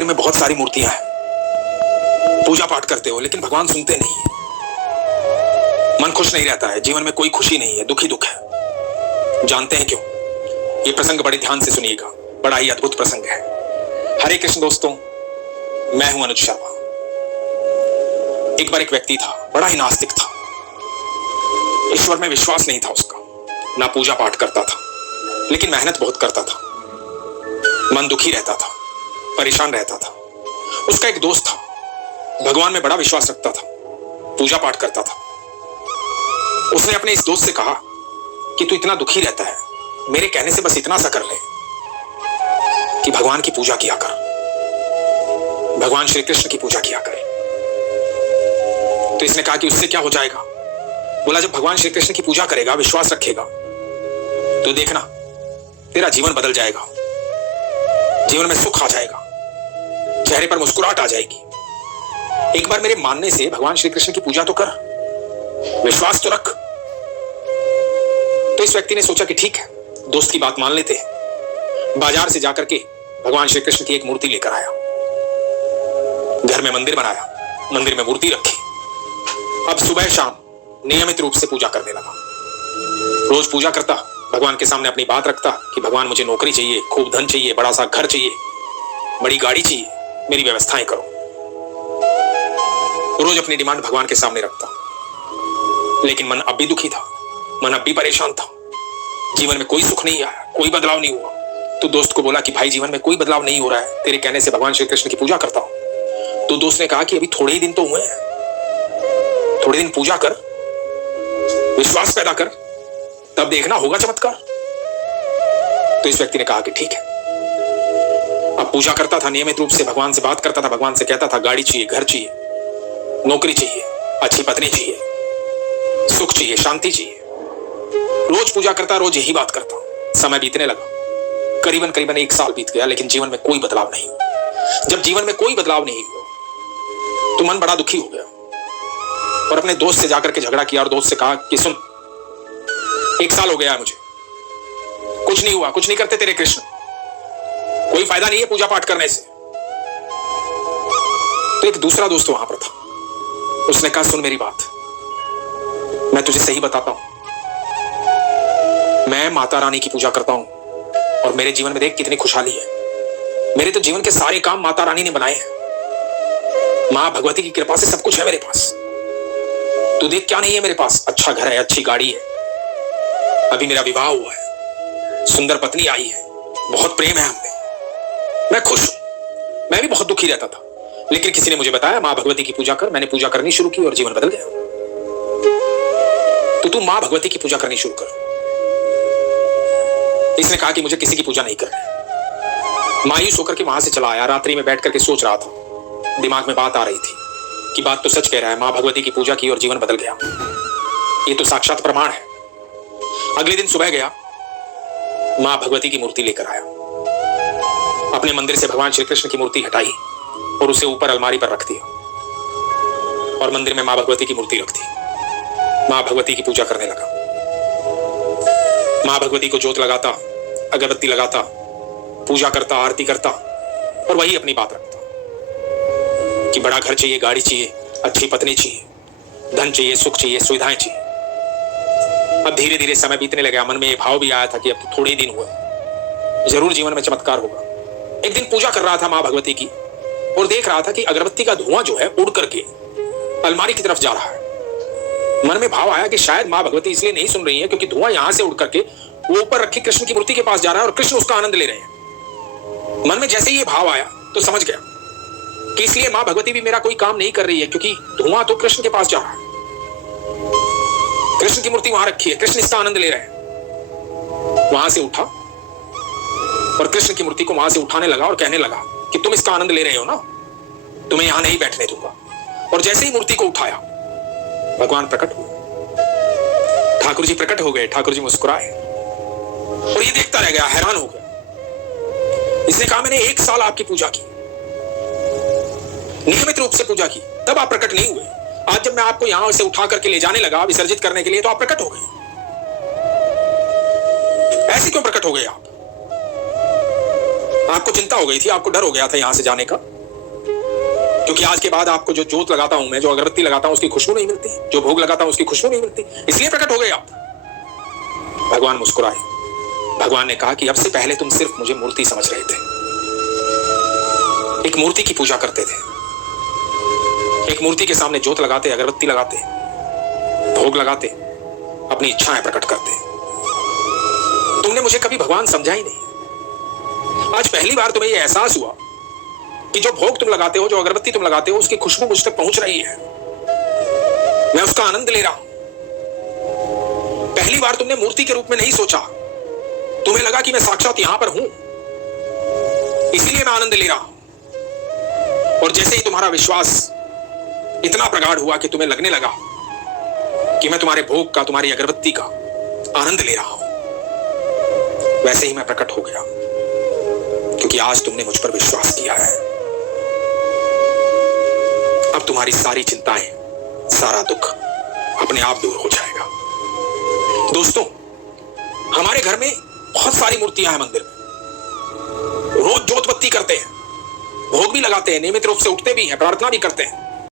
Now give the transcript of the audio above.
मंदिर में बहुत सारी मूर्तियां हैं, पूजा पाठ करते हो, लेकिन भगवान सुनते नहीं है। मन खुश नहीं रहता है, जीवन में कोई खुशी नहीं है, दुखी दुख है। जानते हैं क्यों? ये प्रसंग बड़े ध्यान से सुनिएगा, बड़ा ही अद्भुत प्रसंग है। हरे कृष्ण दोस्तों, मैं हूं अनुज शर्मा। एक बार एक व्यक्ति था, बड़ा ही नास्तिक था, ईश्वर में विश्वास नहीं था उसका, ना पूजा पाठ करता था, लेकिन मेहनत बहुत करता था। मन दुखी रहता था, परेशान रहता था। उसका एक दोस्त था, भगवान में बड़ा विश्वास रखता था, पूजा पाठ करता था। उसने अपने इस दोस्त से कहा कि तू इतना दुखी रहता है, मेरे कहने से बस इतना सा कर ले कि भगवान की पूजा किया कर, भगवान श्री कृष्ण की पूजा किया कर। तो इसने कहा कि उससे क्या हो जाएगा? बोला, जब भगवान श्री कृष्ण की पूजा करेगा, विश्वास रखेगा, तो देखना तेरा जीवन बदल जाएगा, जीवन में सुख आ जाएगा, चेहरे पर मुस्कुराहट आ जाएगी। एक बार मेरे मानने से भगवान श्री कृष्ण की पूजा तो कर, विश्वास तो रख। तो इस व्यक्ति ने सोचा कि ठीक है, दोस्त की बात मान लेते हैं। बाजार से जाकर के भगवान श्री कृष्ण की एक मूर्ति लेकर आया, घर में मंदिर बनाया, मंदिर में मूर्ति रखी। अब सुबह शाम नियमित रूप से पूजा करने लगा। रोज पूजा करता, भगवान के सामने अपनी बात रखता कि भगवान मुझे नौकरी चाहिए, खूब धन चाहिए, बड़ा सा घर चाहिए, बड़ी गाड़ी चाहिए, मेरी व्यवस्थाएं करो। रोज अपनी डिमांड भगवान के सामने रखता, लेकिन मन अब भी दुखी था, मन अब भी परेशान था। जीवन में कोई सुख नहीं आया, कोई बदलाव नहीं हुआ। तो दोस्त को बोला कि भाई, जीवन में कोई बदलाव नहीं हो रहा है, तेरे कहने से भगवान श्री कृष्ण की पूजा करता हूं। तो दोस्त ने कहा कि अभी थोड़े ही दिन तो हुए हैं, थोड़े दिन पूजा कर, विश्वास पैदा कर, तब देखना होगा चमत्कार। तो इस व्यक्ति ने कहा कि ठीक है। अब पूजा करता था, नियमित रूप से भगवान से बात करता था, भगवान से कहता था गाड़ी चाहिए, घर चाहिए, नौकरी चाहिए, अच्छी पत्नी चाहिए, सुख चाहिए, शांति चाहिए। रोज पूजा करता, रोज यही बात करता। समय बीतने लगा, करीबन करीबन 1 साल बीत गया, लेकिन जीवन में कोई बदलाव नहीं हुआ। जब जीवन में कोई बदलाव नहीं हुआ तो मन बड़ा दुखी हो गया और अपने दोस्त से जाकर के झगड़ा किया और दोस्त से कहा कि सुन, 1 साल हो गया है मुझे, कुछ नहीं हुआ, कुछ नहीं करते तेरे कृष्ण, कोई फायदा नहीं है पूजा पाठ करने से। तो एक दूसरा दोस्त वहां पर था, उसने कहा सुन मेरी बात, मैं तुझे सही बताता हूं, मैं माता रानी की पूजा करता हूं और मेरे जीवन में देख कितनी खुशहाली है। मेरे तो जीवन के सारे काम माता रानी ने बनाए हैं, मां भगवती की कृपा से सब कुछ है मेरे पास। तू देख क्या नहीं है मेरे पास, अच्छा घर है, अच्छी गाड़ी है, अभी मेरा विवाह हुआ है, सुंदर पत्नी आई है, बहुत प्रेम है हममें, मैं खुश हूं। मैं भी बहुत दुखी रहता था, लेकिन किसी ने मुझे बताया मां भगवती की पूजा कर, मैंने पूजा करनी शुरू की और जीवन बदल गया। तो तू मां भगवती की पूजा करनी शुरू कर। इसने कहा कि मुझे किसी की पूजा नहीं करनी। मायूस होकर के वहां से चला आया, रात्रि में बैठ करके सोच रहा था, दिमाग में बात आ रही थी कि बात तो सच कह रहा है, मां भगवती की पूजा की और जीवन बदल गया, ये तो साक्षात प्रमाण है। अगले दिन सुबह गया, मां भगवती की मूर्ति लेकर आया, अपने मंदिर से भगवान श्री कृष्ण की मूर्ति हटाई और उसे ऊपर अलमारी पर रख दिया और मंदिर में मां भगवती की मूर्ति रख दी। मां भगवती की पूजा करने लगा, मां भगवती को जोत लगाता, अगरबत्ती लगाता, पूजा करता, आरती करता और वही अपनी बात रखता कि बड़ा घर चाहिए, गाड़ी चाहिए, अच्छी पत्नी चाहिए, धन चाहिए, सुख चाहिए, सुविधाएं चाहिए। अब धीरे धीरे समय बीतने लगा, मन में ये भाव भी आया था कि अब तो थोड़े ही दिन हुए, जरूर जीवन में चमत्कार होगा। एक दिन पूजा कर रहा था मां भगवती की और देख रहा था कि अगरबत्ती का धुआं जो है उड़ करके अलमारी की तरफ जा रहा है। मन में भाव आया कि शायद मां भगवती इसलिए नहीं सुन रही है क्योंकि धुआं यहां से उड़ करके वो ऊपर रखी कृष्ण की मूर्ति के पास जा रहा है और कृष्ण उसका आनंद ले रहे हैं। मन में जैसे ही ये भाव आया तो समझ गया कि इसलिए मां भगवती भी मेरा कोई काम नहीं कर रही है, क्योंकि धुआं तो कृष्ण के पास जा रहा है, कृष्ण की मूर्ति वहां रखी है, कृष्ण इसका आनंद ले रहे हैं। वहां से उठा और कृष्ण की मूर्ति को वहां से उठाने लगा और कहने लगा कि तुम इसका आनंद ले रहे हो ना, तुम्हें यहां नहीं बैठने दूंगा। और जैसे ही मूर्ति को उठाया, भगवान प्रकट हुए, ठाकुर जी प्रकट हो गए, ठाकुर जी मुस्कुराए और ये देखता रह गया, हैरान हो गया। इसने कहा मैंने 1 साल आपकी पूजा की, नियमित रूप से पूजा की, तब आप प्रकट नहीं हुए। आज जब मैं आपको यहां से उठा करके ले जाने लगा विसर्जित करने के लिए, तो आप प्रकट हो गए। ऐसे क्यों प्रकट हो गए आप? आपको चिंता हो गई थी, आपको डर हो गया था यहां से जाने का, क्योंकि आज के बाद आपको जो जोत लगाता हूं मैं, जो अगरबत्ती लगाता हूं उसकी खुशबू नहीं मिलती, जो भोग लगाता हूं उसकी खुशबू नहीं मिलती, इसलिए प्रकट हो गए आप। भगवान मुस्कुराए। भगवान ने कहा कि अब से पहले तुम सिर्फ मुझे मूर्ति समझ रहे थे, एक मूर्ति की पूजा करते थे, एक मूर्ति के सामने जोत लगाते, अगरबत्ती लगाते, भोग लगाते, अपनी इच्छाएं प्रकट करते। तुमने मुझे कभी भगवान समझा ही नहीं। आज पहली बार तुम्हें यह एहसास हुआ कि जो भोग तुम लगाते हो, जो अगरबत्ती तुम लगाते हो, उसकी खुशबू मुझ तक पहुंच रही है, मैं उसका आनंद ले रहा हूं। पहली बार तुमने मूर्ति के रूप में नहीं सोचा, तुम्हें लगा कि मैं साक्षात यहां पर हूं, इसीलिए मैं आनंद ले रहा हूं। और जैसे ही तुम्हारा विश्वास इतना प्रगाढ़ हुआ कि तुम्हें लगने लगा कि मैं तुम्हारे भोग का, तुम्हारी अगरबत्ती का आनंद ले रहा हूं, वैसे ही मैं प्रकट हो गया, क्योंकि आज तुमने मुझ पर विश्वास किया है। अब तुम्हारी सारी चिंताएं, सारा दुख अपने आप दूर हो जाएगा। दोस्तों, हमारे घर में बहुत सारी मूर्तियां हैं मंदिर में, रोज जोत बत्ती करते हैं, भोग भी लगाते हैं, नियमित रूप से उठते भी हैं, प्रार्थना भी करते हैं,